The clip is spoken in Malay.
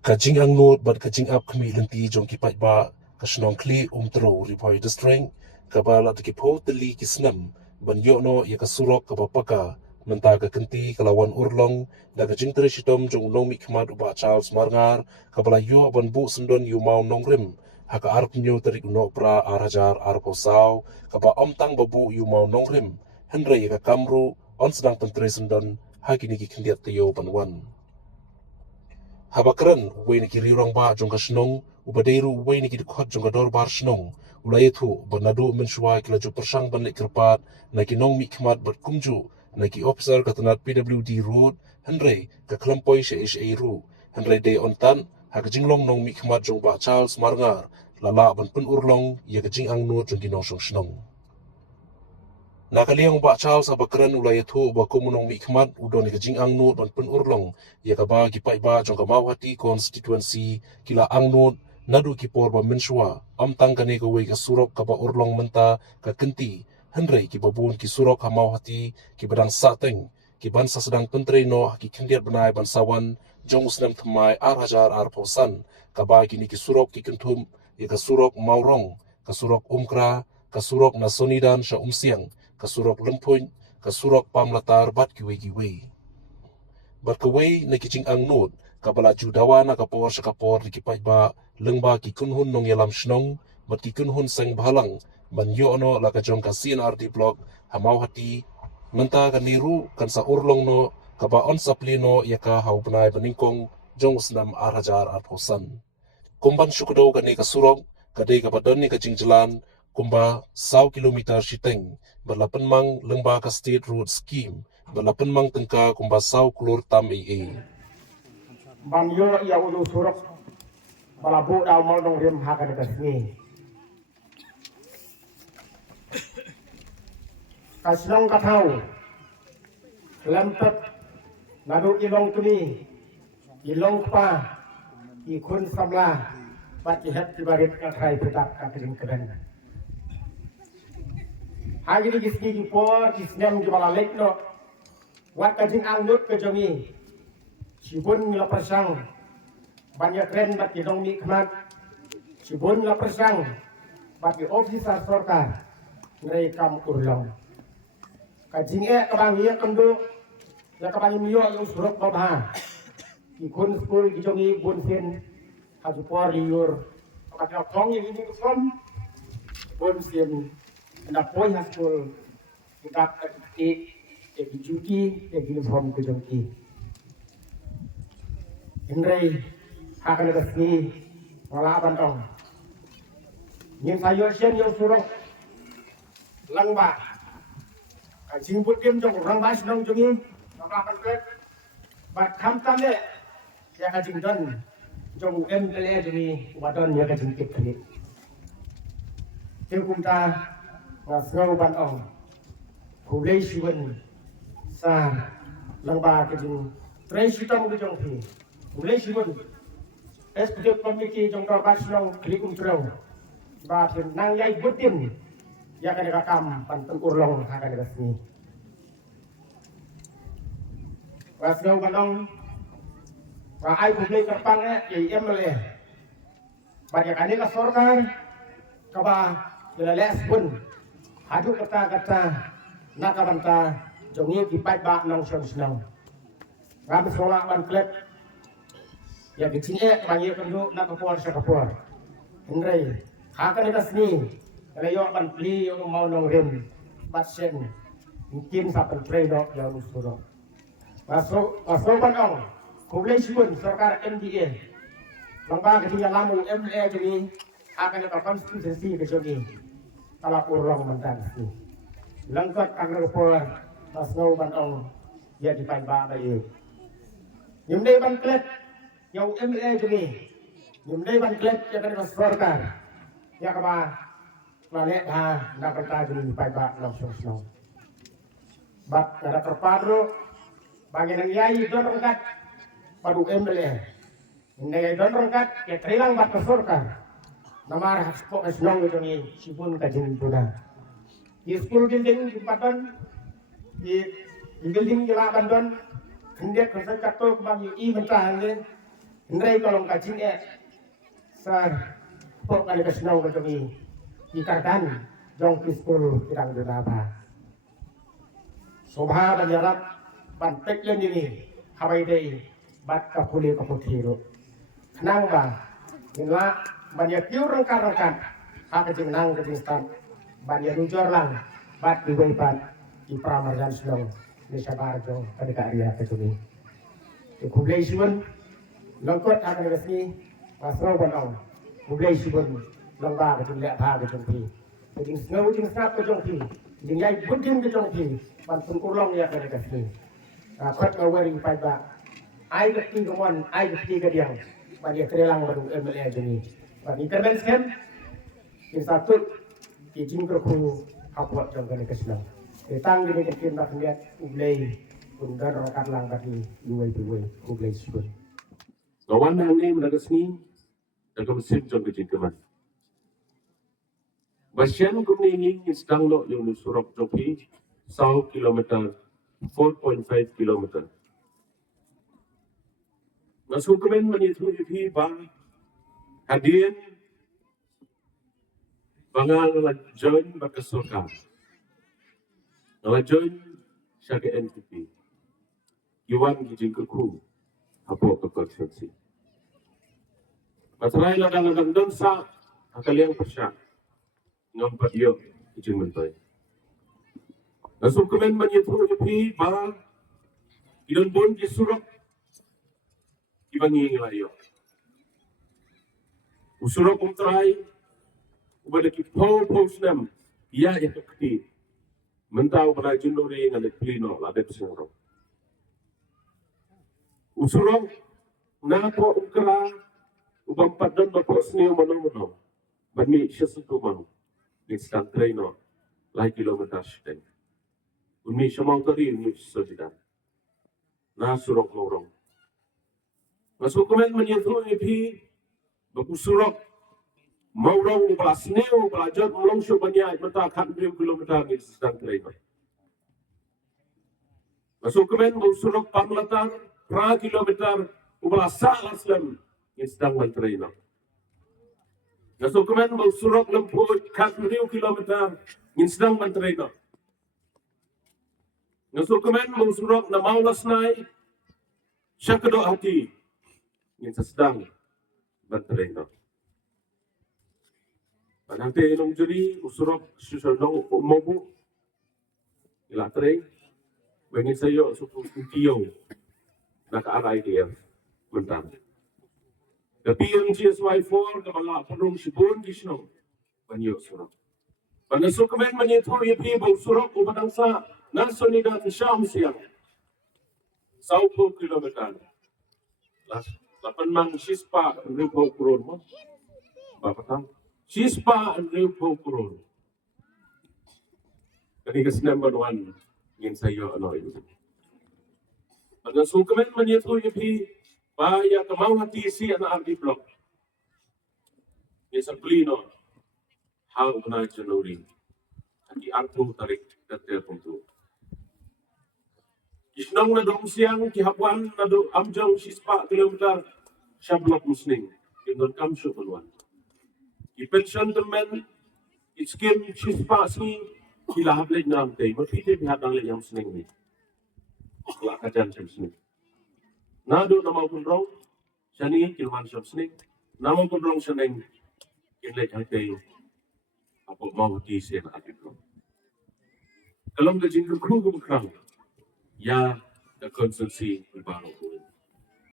Kajing ang not bat kajing up kami lenti jong kipat ba kasnong kli tro ripoy distreng kabala to kipo teli kisnam ban yono ya kasurok kabapaka menta ka kenti kalawan urlong da kajing tere shitom jong nong mi khmat uba Charles Marngar kabala yo ban bu sendon yu mau nong rim haka arp nyo terik no pra arajar arpo saw kaba omtang babu yu mau nong rim henre ya ka kamru on sedang pentre sendon hakini ki kendiat tayo banwan habakran wei niki riurang ba jong kasnong ubadeiru wei niki dikot jong kador bar snong ulayethu banadu menshwa kila ju persang ban lek kerpat naki nong mi khmat bat kumju naki officer katanat PWD road henre ka klampoi she ish eiru henre de ontan hak jinglong nong mi khmat jong ba Charles Marngar lala ban pun urlong ya ka jing ang no jong ginong snong nakaliang ba Charles abakran ulayethu ba komunong mi khmat udon ni jing ang no ban pun urlong ya ka ba gipai ba jong ka mawati constituency kila ang no nadu ki por ba menshwa am tang kane ko we ka surok ka ba urlong menta ka kenti henrei ki babun ki surok ha mawati ki badang sateng ki bansa sedang pentre no ki kendiat benai bansawan jong usnam thamai ar hajar ar posan ka ba kini ki surok ki kentum ya ka surok maurong ka surok umkra ka surok nasonidan sha umsiang kasurok lempuny, kasurok pamlatar bat kiwe-kiwe. Bat kawe na kiching ang nod, kabala judawa na kapor sa kapor di kipay ba, lengba kikunhun nong yalam shnong, bat kikunhun sang bahalang, banyo ano la kajong ka CNRD blog, hamaw hati, menta ka niru kan sa urlong no, kaba on sa plino yaka haupnay baningkong, jong snam arhajar arposan. Kumban syukudaw ka ni kasurok, kadai kapadon ni kajingjalan, kumba 100 kilometer shiteng berlapan mang lengba ka state road scheme berlapan mang tengka kumba 100 klur tam AA banyo ya ulu surok balabu daw mo dong rim hakan kasni kasnong katau lempet nadu ilong tuni ilong pa ikun samla bat ihat dibarit katrai petak kakiling keren hari ini kisni kipor kisnem jumalalek no wat kajing angut kejongi sibun ngila persang banyak keren bat kidong mi khmat sibun ngila persang bat ki officer sorkar ngrei kam urlong kajing kabang ye kendu ya kabang miyo yu surok babha ikun skul kijongi bunsin hajupor liur bat kong yang ini kesom bunsin na poi haskul kita ke juki ke uniform ke jongki indrai hakan resmi wala bantong nyin sayo sien yo surok langba ka jingbut kem jong rangba snong jongi ba kan ke ba kham tam le ya ka jingdon jong MLA jongi wadon ya ka jingkit kini kumta ngau ban ong kulei siwen sa langba ke jing trai sitam ke jong phi kulei siwen executive committee jong ka basnong klikum trau ba thim nang yai butim ya ka ka kam pan pen urlong ha ka resmi wasgau ban ong ba ai kulei kerpang ye MLA ba ya ka ni ka sorkar ka ba les pun adu kata-kata nakabanta jongi kipat ba nong senang ram sola ban klep ya gicine bangi kendu nakapor sa kapor henrei hakan ita sni layo ban pli yo mau nong rim batsen mungkin sa pentre do ya usuro masuk ban ong kulai sibun sarkar MDA langba ketinggalan lamu MLA jadi akan ita konstitusi ke jongi kalau urang mentan si lengkap agar por pasau bantong ya di pai ba bai nyumdei ban klet yau MLA juni nyumdei ban klet ya kan sorkar ya ka ba lale ha na banta juni pai ba langsung snow bat kada terpadu bagi nang yai don rengkat padu MLA nyumdei don rengkat ya trilang bat sorkar namar hakspok esnong itu ni sipun kajin puna di school building di Paton di building di Laban don hendak kerja kato kembang i mentah ni Ndrai kalau kacing sar pok kali kesenau kami ikarkan jong piskul kirang dunaba. Sobha banyarat bantek yang ini hawai dei bat kapuli kaputiru. Kenang ba inilah banyak tiu rengkat kacing nang kacing stan banyak dujor lang bat diwei bat di pramarjan sedang ni sabar jong kadika ria kacumi. Kublai suun lengkot akan kesini masro banong kublai suun lengba kacing lek pa kacing pi kacing snow kacing snap kacing pi kacing yai budin kacing pi ban pun kurlong ya kadika kesini kot ngawari pai ba ai keti kemon ai keti kadiang banyak terelang baru MLA jadi ban intervention in satu kicing kerku hapot jong kadika kesini tang gini kecil nak lihat ublay undar rokat lang tadi duai ublay suun. Kawan yang ni melagasni, dalam mesin jom kecil keman. Basian kumni sedang lo yang surok jopi 100 kilometer, 4.5 kilometer. Masuk kemen menyitu jupi bang hadian bangal join berkesurkan. Join syarikat NTP. Iwan kijing keku apa kekonsensi. Masalah ladang-ladang dansa akaliang persyak ngampat yo kijing mentai. Langsung kemen menyitu jupi bang idon pun disurok dibangi ngelayo. Usurok umtrai ubadaki pau senam ia yang kekti. Mentau pada jenduri ngalet plino ladet singro. Usurong napo ukra ubang padan bako sneo manono. Bani sesuatu manu. Instant traino lai kilometer seteng. Umi semau tadi umi sejidan. Na surok lorong. Masuk komen menyentuh ipi baku surok maurong bala sneo bala jod mulong syo banya mata 100 kilometer ni sedang trainer. Masuk kemen surok pamlatan pra kilometer ubala sa aslam ni sedang trainer. Masuk kemen surok lemput 100 kilometer ni sedang trainer. Masuk kemen surok na maulas nai syakdo hati ni sedang trainer. Nanti nong juri usurok susunong umobu ilatreng bengin sayo suku tiyo nakaaray dia bentar. Tapi yang GSY4 kapala perung sibun gisno banyo surok. Panasuk kemen menyetu ipi bau surok ubadang sa nasional Syam siang 10 kilometer. Lapan mang sispa ribu kurun mo. Bapak Sispa ribu kurun. Kani kesenam banuan ingin saya itu. Pada sukemen menyetu ipi bahaya kemau hati si anak arti blok. Ini sebelino hal benar jenuri. Hati artu tarik ketir untuk. Kisnong na dong siang kihapuan na do amjong sispa kilometer syablok musning. Indon kamsu banuan. Pension temen iskim sispa si kilahap lej nang tay mapiti bihat ang lejang seneng ni la kajan sem seneng nado na mau kunrong sani kilman sem seneng namo kunrong seneng kinlej ang tay apo mau di sen atito kalong gajing krugo krang ya the consultancy ibaro